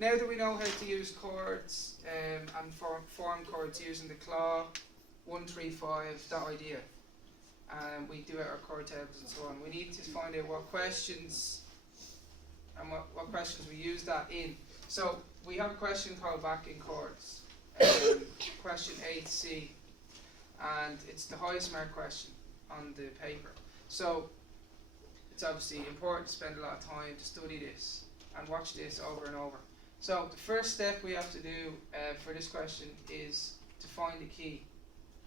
Now that we know how to use chords and form chords using the claw, 1, 3, 5, that idea, and we do our chord tables and so on, we need to find out what questions and what questions we use that in. So we have a question called backing chords, question 8C, and it's the highest mark question on the paper. So it's obviously important to spend a lot of time to study this and watch this over and over. So the first step we have to do for this question is to find the key.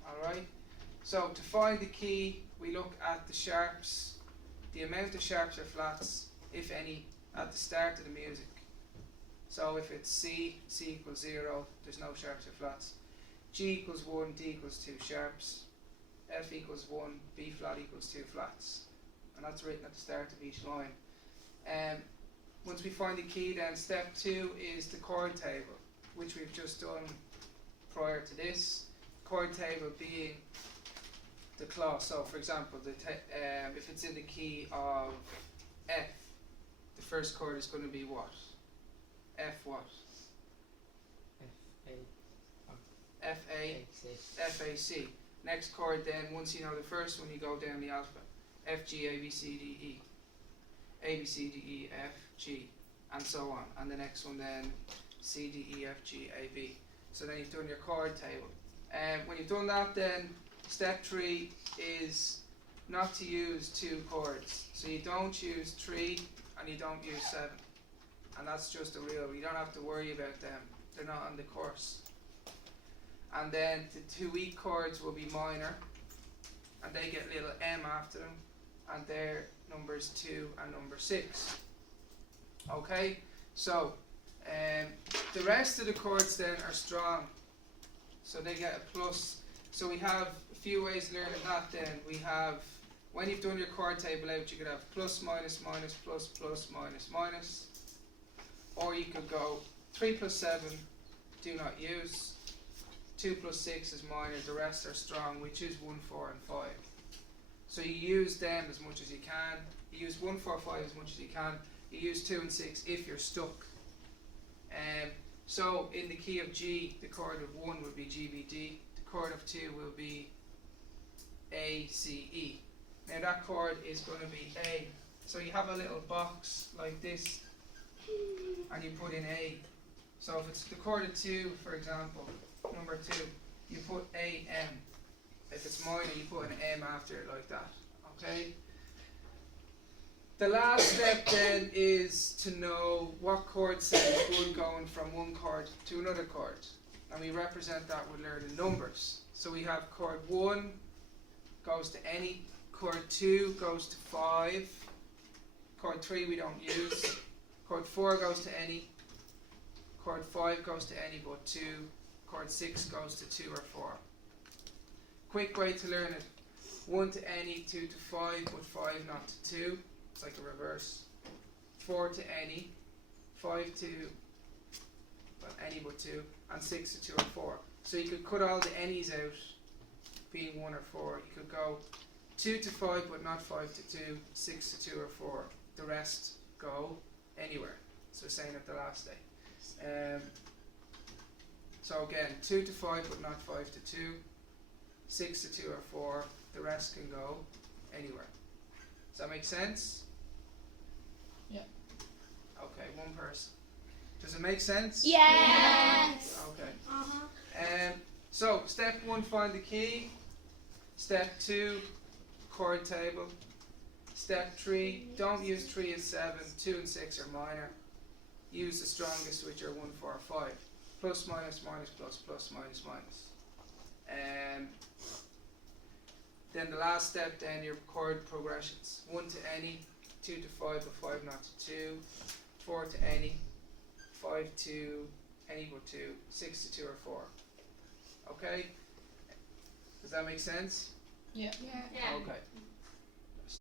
Alright? So to find the key, we look at the sharps, the amount of sharps or flats, if any, at the start of the music. So if it's C equals 0, there's no sharps or flats. G equals 1, D equals 2 sharps. F equals 1, B flat equals 2 flats. And that's written at the start of each line. Once we find the key, then step 2 is the chord table, which we've just done prior to this. Chord table being the claw. So for example, if it's in the key of F, the first chord is going to be what? F what? F A C. Next chord then, once you know the first one, you go down the alphabet. F G A B C D E. A B C D E F G, and so on. And the next one then C D E F G A B. So then you've done your chord table. When you've done that, then step 3 is not to use 2 chords. So you don't use 3 and you don't use 7. And that's just a rule. You don't have to worry about them. They're not on the course. And then the 2 weak chords will be minor, and they get little M after them, and they're numbers 2 and number 6. Okay, so the rest of the chords then are strong, so they get a plus. So we have a few ways of learning that then. We have, when you've done your chord table out, you could have plus, minus, minus, plus, plus, minus, minus. Or you could go 3 plus 7, do not use. 2 plus 6 is minor, the rest are strong. We choose 1, 4 and 5. So you use them as much as you can. You use 1, 4, 5 as much as you can. You use 2 and 6 if you're stuck. So in the key of G, the chord of 1 would be G, B, D. The chord of 2 will be A, C, E. Now that chord is going to be A. So you have a little box like this, and you put in A. So if it's the chord of 2, for example, number 2, you put A, M. If it's minor, you put an M after it like that. Okay? The last step then is to know what chord set is good going from one chord to another chord. And we represent that with learning numbers. So we have chord 1 goes to any, chord 2 goes to 5, chord 3 we don't use, chord 4 goes to any, chord 5 goes to any but 2, chord 6 goes to 2 or 4. Quick way to learn it: 1 to any, 2 to 5, but 5 not to 2. It's like a reverse. 4 to any, 5 to any but 2, and 6 to 2 or 4. So you could cut all the any's out, being 1 or 4. You could go 2 to 5, but not 5 to 2, 6 to 2 or 4. The rest go anywhere. So saying it the last day. So again, 2 to 5, but not 5 to 2, 6 to 2 or 4. The rest can go anywhere. Does that make sense? Yeah. Okay, one person. Does it make sense? Yes. Okay. So step 1, find the key. Step 2, chord table. Step 3, don't use 3 and 7. 2 and 6 are minor. Use the strongest, which are 1, 4, 5. Plus, minus, minus, plus, plus, minus, minus. Then the last step, then your chord progressions. 1 to any, 2 to 5, but 5 not to 2. 4 to any, 5 to any but 2, 6 to 2 or 4. Okay? Does that make sense? Yeah. Yeah. Okay.